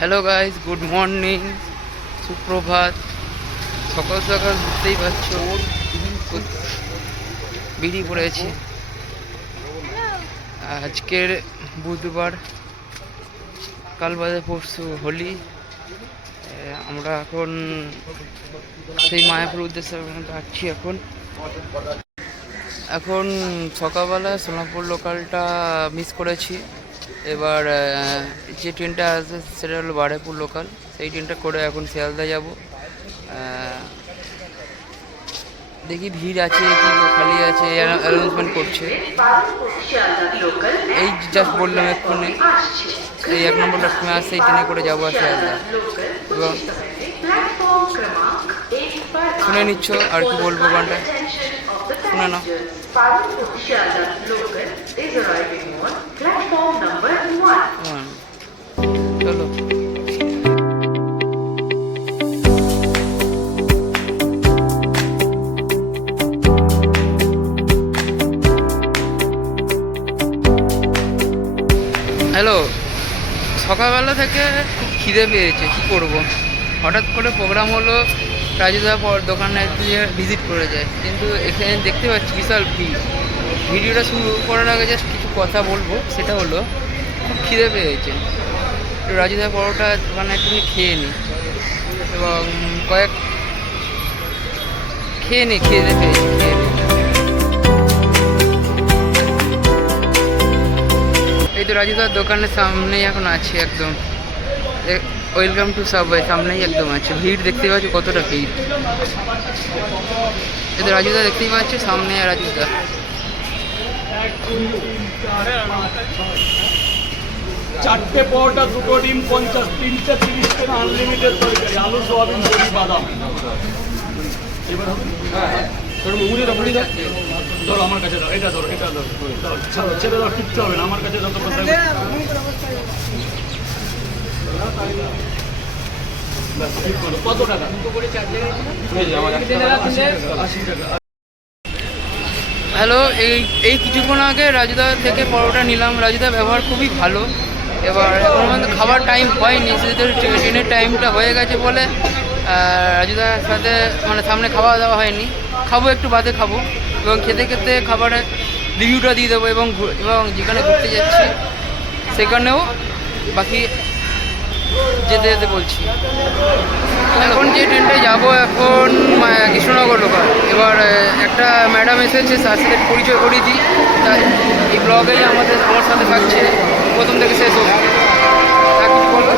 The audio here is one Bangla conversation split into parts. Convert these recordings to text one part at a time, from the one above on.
হ্যালো গাইস, গুড মর্নিং, সুপ্রভাত। সকাল সকাল বুঝতেই পারছো বেরিয়ে পড়েছি। আজকের বুধবার, কাল বাদে পরশু হোলি। আমরা এখন সেই মায়াপুর উদ্দেশ্যে যাচ্ছি। এখন সকালবেলা সোনাপুর লোকালটা মিস করেছি। এবার যে ট্রেনটা আসবে সেটা হলো বারুইপুর লোকাল। সেই ট্রেনটা করে এখন শিয়ালদা যাব। দেখি ভিড় আছে কি খালি আছে, অ্যানাউন্সমেন্ট করছে। এই জাস্ট বললাম এক্ষুনি এই 1 নম্বর প্ল্যাটফর্মে আসছে, এই ট্রেনে করে যাবো আর শিয়ালদা। এবং শুনে নিচ্ছ আর কি বলবো, গানটা শুনে নাও। চলো। হ্যালো, সকালবেলা থেকে খুব খিদে পেয়েছে, কী করবো। হঠাৎ করে প্রোগ্রাম হলো রাজুদা দোকানে দিয়ে ভিজিট করে যায়, কিন্তু এখানে দেখতে পাচ্ছি বিশাল ভিড়। ভিডিওটা শুরু করার আগে জাস্ট কিছু কথা বলবো, সেটা হলো খুব খিদে পেয়েছে। একটু রাজুদা পরোটা দোকানে একটু খেয়ে নিই এবং খেয়ে খিদে পেয়েছে, খেয়ে নিই। এই তো রাজুদার দোকানের সামনেই এখন আছি একদম। ওয়েলকাম টু সাবওয়ে সামনেই একদম আছে। ভিড় দেখতে পাচ্ছি কতটা ভিড়। এই তো রাজুদা দেখতেই পাচ্ছি সামনে। রাজুদা চারটে পরোটা, দুটো ডিম 50, 3টে 30 টাকা আনলিমিটেড তরকারি, আলু সোয়াবিন বড়ি বাদাম। এবার হবে ধরো মুড়ি দাও, ধরো আমার কাছে দাও, এটা ধরো, ছেড়ে দাও, কিচ্ছু হবে না, আমার কাছে যত কথা। কত টাকা? হ্যালো, এই কিছুক্ষণ আগে রাজুদা থেকে পরোটা নিলাম। রাজুদা ব্যবহার খুবই ভালো। এবার এখন পর্যন্ত খাবার টাইম হয়নি, সেহেতু ট্রেনের টাইমটা হয়ে গেছে বলে রাজুদার সাথে সামনে খাওয়া দাওয়া হয়নি। খাবো, একটু বাদে খাবো এবং খেতে খেতে খাবারের রিভিউটা দিয়ে দেবো। এবং যেখানে ঘুরতে যাচ্ছি সেখানেও বাকি যেতে বলছি। এখন যে ট্রেনটায় যাবো এখন কৃষ্ণনগর লোকাল। এবার একটা ম্যাডাম এসেছে, তার সাথে পরিচয় করিয়ে দিই। তাই এই ব্লগেই আমার সাথে থাকছে প্রথম থেকে শেষ হোক। তা কিছু বলো।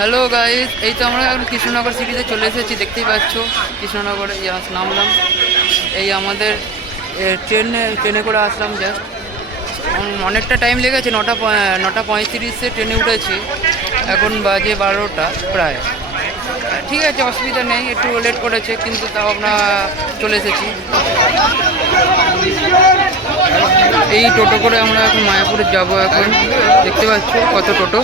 হ্যালো গাইস, এই তো আমরা এখন কৃষ্ণনগর সিটিতে চলে এসেছি, দেখতেই পাচ্ছ। কৃষ্ণনগরে নামলাম। এই আমাদের ট্রেনে করে আসলাম। জাস্ট অনেকটা টাইম লেগেছে। 9টা 35-এ ট্রেনে উঠেছি, এখন বাজে 12টা প্রায়। ঠিক আছে, অসুবিধা নেই, একটু লেট করেছে, কিন্তু তাও আমরা চলে এসেছি। এই টোটো করে আমরা এখন মায়াপুরে যাব। এখন দেখতে পাচ্ছ কত টোটো।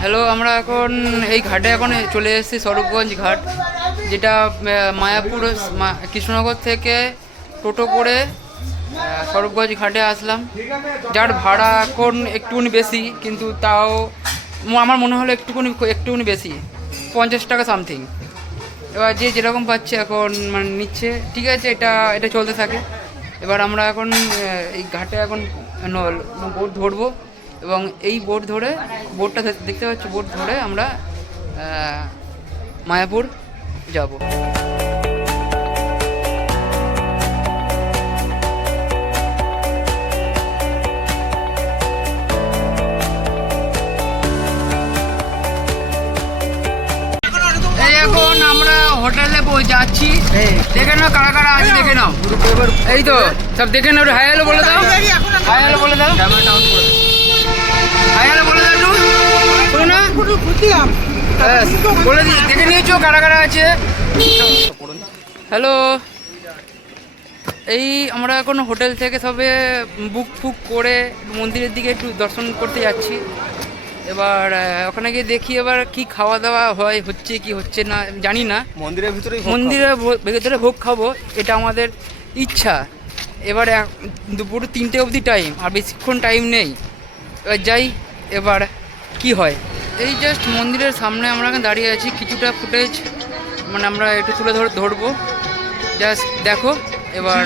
হ্যালো, আমরা এখন এই ঘাটে এখন চলে এসেছি, স্বরূপগঞ্জ ঘাট, যেটা মায়াপুর কৃষ্ণনগর থেকে টোটো করে স্বরূপগঞ্জ ঘাটে আসলাম। যার ভাড়া এখন একটুখানি বেশি, কিন্তু তাও আমার মনে হলো একটুখানি বেশি, 50 টাকা সামথিং। এবার যে যেরকম পাচ্ছে এখন নিচ্ছে। ঠিক আছে, এটা চলতে থাকে। এবার আমরা এখন এই ঘাটে এখন বোট ধরবো এবং এই বোটটা দেখতে পাচ্ছি, বোট ধরে আমরা মায়াপুর যাব। হোটেলে যাচ্ছি, দেখে নাও কারা কারা আছে, দেখে নাও। এই তো সব দেখে নাও, হাই হ্যালো বলে দাও, হাই হ্যালো বলে দাও, হাই হ্যালো বলে দাও একটু, শোনো না বলে দিই, দেখে নিয়েছো কারা কারা আছে। হ্যালো, এই আমরা এখন হোটেল থেকে সবে বুক ফুক করে মন্দিরের দিকে একটু দর্শন করতে যাচ্ছি। এবার ওখানে গিয়ে দেখি এবার কি খাওয়া দাওয়া হয়, হচ্ছে কি হচ্ছে না জানি না। মন্দিরের ভিতরে ভোগ খাবো, এটা আমাদের ইচ্ছা। এবার দুপুর 3টে অবধি টাইম, আর বেশিক্ষণ টাইম নেই। এবার যাই, এবার কি হয়। এই জাস্ট মন্দিরের সামনে আমরা এখন দাঁড়িয়ে আছি, কিছুটা ফুটেজ মানে আমরা একটু তুলে ধরবো, জাস্ট দেখো এবার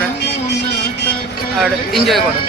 আর এনজয় করো।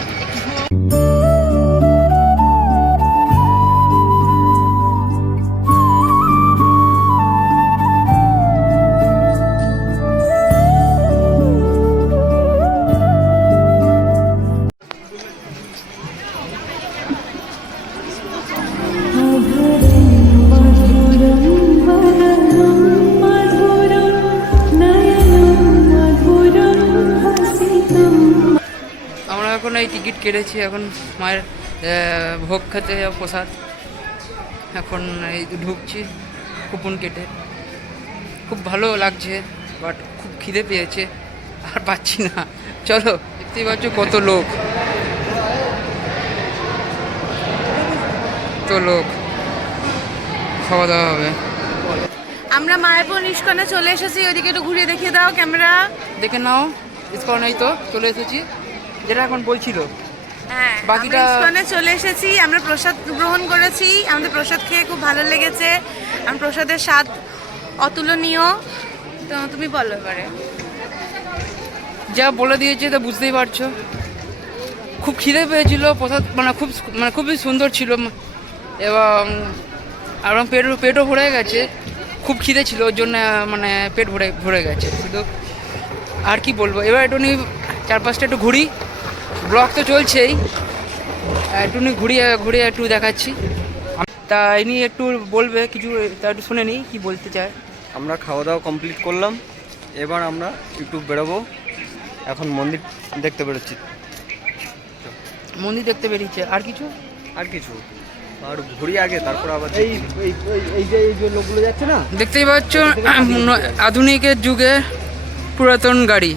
আমরা এখন এই টিকিট কেটেছি, এখন মায়ের ভোগ খেতে প্রসাদ, এখন এই ঢুকছি কুপন কেটে। খুব ভালো লাগছে, বাট খুব খিদে পেয়েছে, আর পাচ্ছি না। চলো, দেখতেই পাচ্ছ কত লোক, তো লোক, খাওয়া দাওয়া হবে। আমরা মায়াপুর ইস্কনে চলে এসেছি, ওইদিকে একটু ঘুরিয়ে দেখিয়ে দাও ক্যামেরা। দেখে নাও, ইস্কন এই তো চলে এসেছি, যেটা এখন বলছিল। হ্যাঁ, বাকিটা আমরা ইস্কনে চলে এসেছি, আমরা প্রসাদ গ্রহণ করেছি, আমাদের প্রসাদ খেয়ে খুব ভালো লেগেছে। আমার প্রসাদের স্বাদ অতুলনীয়। তো তুমি বলো এবারে। যা বলে দিয়েছে তা বুঝতেই পারছো, খুব খিদে পেয়েছিল, প্রসাদ মানে খুবই সুন্দর ছিল, এবং আমার পেটও ভরে গেছে। খুব খিদে ছিল, ওর জন্য মানে পেট ভরে গেছে শুধু। আর কি বলবো, এবার একটু 4-5টা একটু ঘুরি, ব্লগ তো চলছেই, একটু ঘুরিয়ে একটু দেখাচ্ছি। তা ইনি একটু বলবে কিছু, তা একটু শুনে নিই কী বলতে চায়। আমরা খাওয়া দাওয়া কমপ্লিট করলাম, এবার আমরা একটু বেরোবো, এখন মন্দির দেখতে বেরোচ্ছি। মন্দির দেখতে বেরিয়েছে, আর কিছু আর কিছু আর ঘুরি আগে, তারপর আবার এই যে লোকগুলো যাচ্ছে না, দেখতেই পাচ্ছ আধুনিকের যুগে পুরাতন গাড়ি।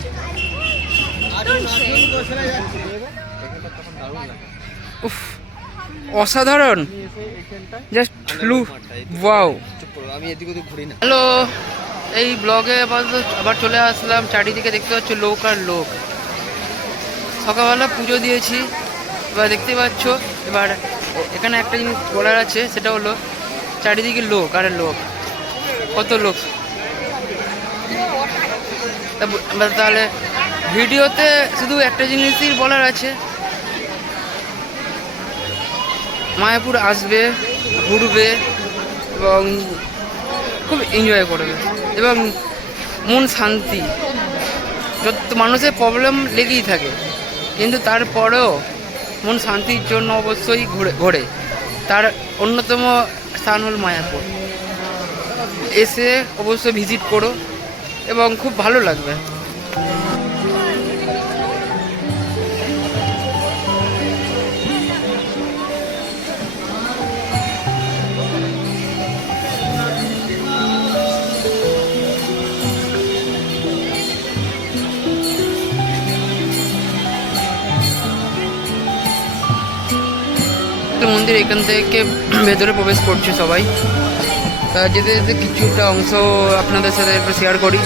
উফ, অসাধারণ, জাস্ট ওয়াও। আমি এদিক ওদিক ঘুরি না। হ্যালো, এই ব্লগে আবার চলে আসলাম। চারিদিকে দেখতে পাচ্ছ লোক আর লোক। সকালবেলা পুজো দিয়েছি, এবার দেখতে পাচ্ছ। এবার এখানে একটা জিনিস বলার আছে, সেটা হলো চারিদিকে লোক আর লোক, কত লোক। তাহলে ভিডিওতে শুধু একটা জিনিসই বলার আছে, মায়াপুর আসবে, ঘুরবে এবং খুব এনজয় করবে, এবং মন শান্তি। যত মানুষের প্রবলেম লেগেই থাকে, কিন্তু তারপরেও মন শান্তির জন্য অবশ্যই ঘোরে। তার অন্যতম স্থান হল মায়াপুর। এসে অবশ্যই ভিজিট করো এবং খুব ভালো লাগবে। মন্দির এখান থেকে ভেতরে প্রবেশ করছে সবাই। তা যেতে যেতে কিছুটা অংশ আপনাদের সাথে একটু শেয়ার করি।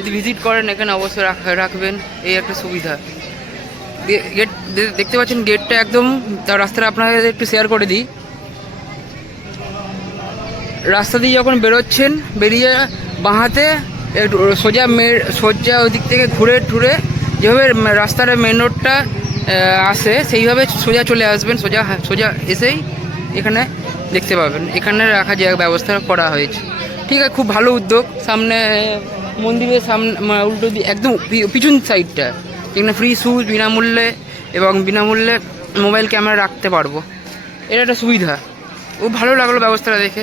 যদি ভিজিট করেন এখানে অবশ্যই রাখবেন, এই একটা সুবিধা। গেট দেখতে পাচ্ছেন, গেটটা একদম, তার রাস্তাটা আপনাদের একটু শেয়ার করে দিই। রাস্তা দিয়ে যখন বেরোচ্ছেন, বেরিয়ে বাঁহাতে একটু সোজা ওই দিক থেকে ঘুরে টুরে যেভাবে রাস্তার মেন রোডটা আসে সেইভাবে সোজা চলে আসবেন। সোজা এসেই এখানে দেখতে পাবেন, এখানে রাখা ব্যবস্থা করা হয়েছে। ঠিক আছে, খুব ভালো উদ্যোগ। সামনে মন্দিরের সামনে উল্টো দিয়ে একদম পিছন সাইডটা, যেখানে ফ্রি সুজ বিনামূল্যে এবং বিনামূল্যে মোবাইল ক্যামেরা রাখতে পারবো, এটা একটা সুবিধা। খুব ভালো লাগলো ব্যবস্থাটা দেখে।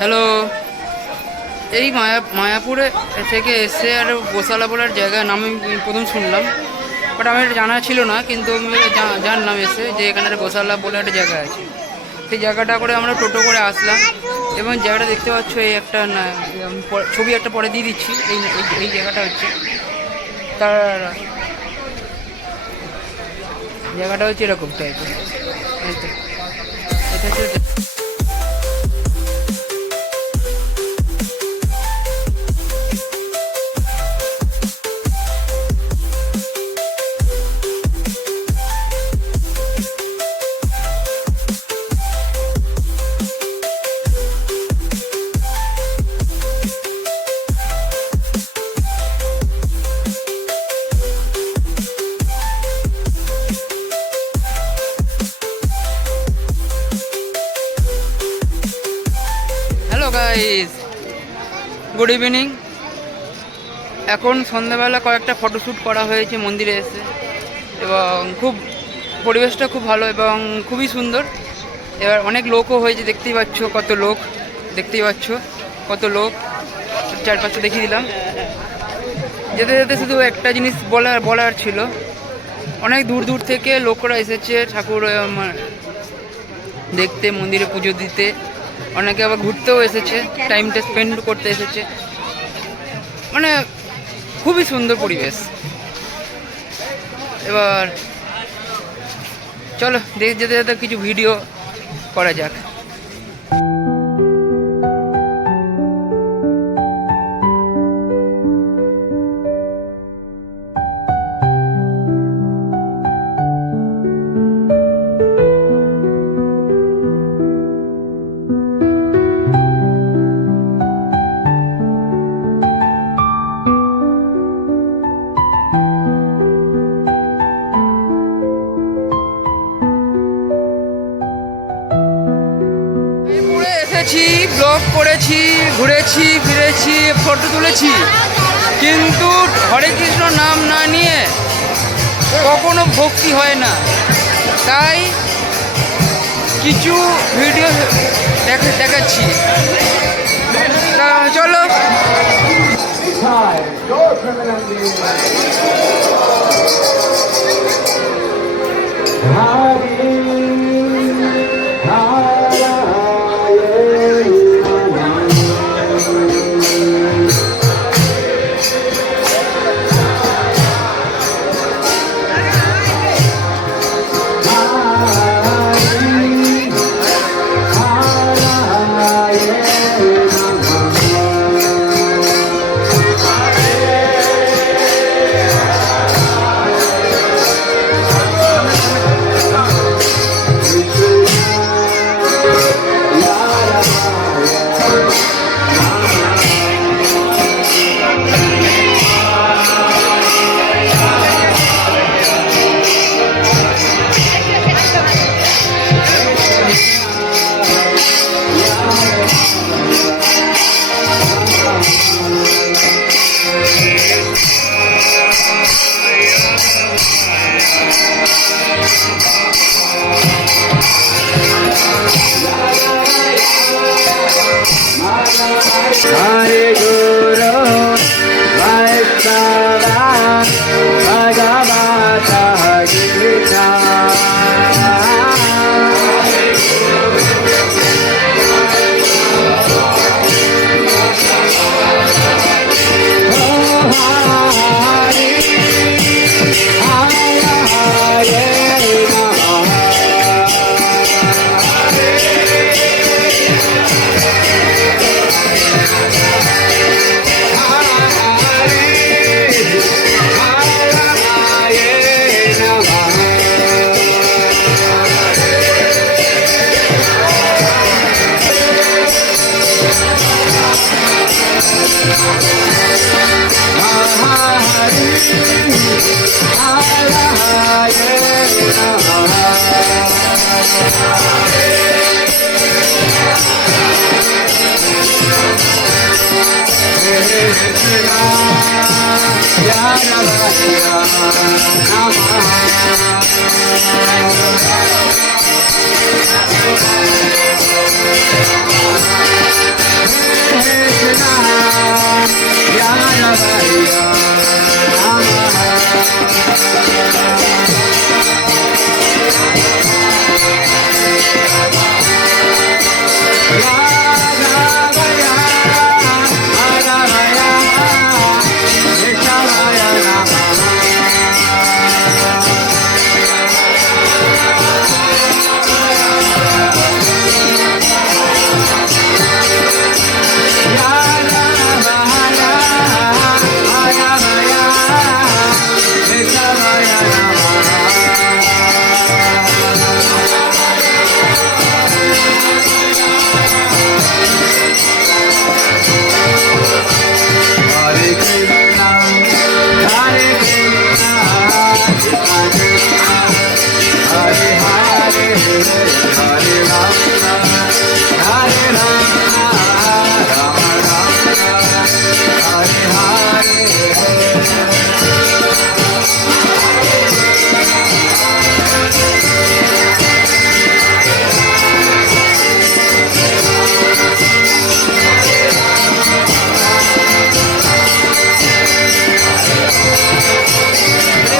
হ্যালো, এই মায়াপুরে থেকে এসে আর গোশালা বলার জায়গার নাম আমি প্রথম শুনলাম, বাট আমার এটা জানা ছিল না, কিন্তু আমি জানলাম এসে যে এখানে একটা গোশালা বলে একটা জায়গা আছে। সেই জায়গাটা করে আমরা টোটো করে আসলাম, এবং জায়গাটা দেখতে পাচ্ছ, এই একটা ছবি একটা পরে দিয়ে দিচ্ছি। এই জায়গাটা হচ্ছে জায়গাটা হচ্ছে এরকম টাইপের। এটা হচ্ছে গাইস, গুড ইভিনিং। এখন সন্ধ্যাবেলা কয়েকটা ফটোশ্যুট করা হয়েছে মন্দিরে এসে, এবং খুব পরিবেশটা খুব ভালো এবং খুবই সুন্দর। এবার অনেক লোকও হয়েছে, দেখতেই পাচ্ছ কত লোক। চারপাশে দেখিয়ে দিলাম। যেতে যেতে শুধু একটা জিনিস বলার ছিল, অনেক দূর থেকে লোকরা এসেছে ঠাকুর দেখতে, মন্দিরে পুজো দিতে, অনেকে আবার ঘুরতেও এসেছে, টাইমটা স্পেন্ড করতে এসেছে। মানে খুবই সুন্দর পরিবেশ। এবার চলো যেতে যেতে কিছু ভিডিও করা যাক। ব্লগ করেছি, ঘুরেছি ফিরেছি, ফটো তুলেছি, কিন্তু হরে কৃষ্ণ নাম না নিয়ে কখনো ভক্তি হয় না। তাই কিছু ভিডিও দেখাচ্ছি, তা চলো।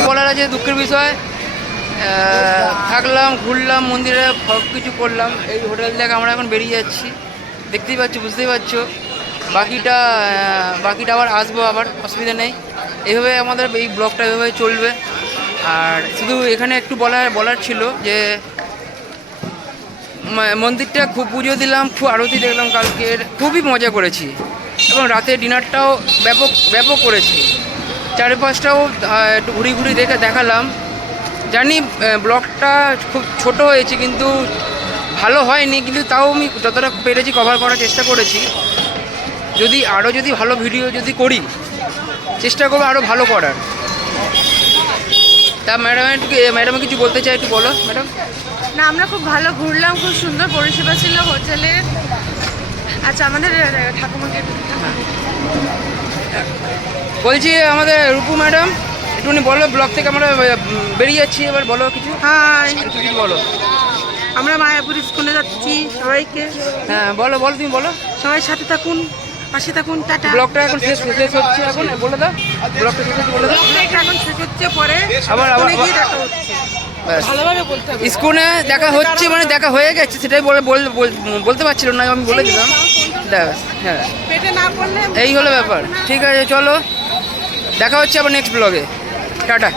বলার আছে দুঃখের বিষয়, থাকলাম, ঘুরলাম, মন্দিরে সব কিছু করলাম, এই হোটেল থেকে আমরা এখন বেরিয়ে যাচ্ছি, দেখতেই পাচ্ছ, বুঝতেই পারছো। বাকিটা আবার আসবো, আবার অসুবিধা নেই। এইভাবে আমাদের এই ব্লগটা এভাবে চলবে। আর শুধু এখানে একটু বলার ছিল যে মন্দিরটা খুব পুজো দিলাম, খুব আরতি দেখলাম কালকের, খুবই মজা করেছি এবং রাতে ডিনারটাও ব্যাপক করেছি। চারিপাশটাও একটু ঘুরি দেখালাম। জানি ব্লগটা খুব ছোট হয়েছে, কিন্তু ভালো হয়নি, কিন্তু তাও আমি যতটা পেরেছি কভার করার চেষ্টা করেছি। যদি ভালো ভিডিও যদি করি, চেষ্টা করবো আরও ভালো করার। তা ম্যাডাম কিছু বলতে চাই, একটু বলো ম্যাডাম। না, আমরা খুব ভালো ঘুরলাম, খুব সুন্দর পরিষেবা ছিল হোটেলের। আচ্ছা, আমাদের ঠাকুমাকে বলছি, আমাদের রূপু ম্যাডাম একটুখানি বলো, ব্লগ থেকে আমরা বেরিয়ে যাচ্ছি, এবার বলো কিছু। হাই, কিছু বলো। আমরা মায়াপুর স্কুলে যাচ্ছি, সবাইকে। হ্যাঁ বলো তুমি বলো। সবাই সাথে থাকুন, পাশে থাকুন, টাটা। ব্লগটা এখন শেষ হচ্ছে, এখন বলে দাও ব্লগটা শেষ হচ্ছে, বলে দাও। ব্লগটা এখন শেষ হচ্ছে, পরে আবার গিয়ে দেখা হচ্ছে। ব্যাস। স্কুলে দেখা হচ্ছে মানে দেখা হয়ে গেছে, সেটাই বলতে পারছিল না, আমি বলে দিলাম। ব্যাস, হ্যাঁ, পেটে না পড়লে এই হলো ব্যাপার। ঠিক আছে, চলো দেখা হচ্ছে আবার নেক্সট ব্লগে। টাটা।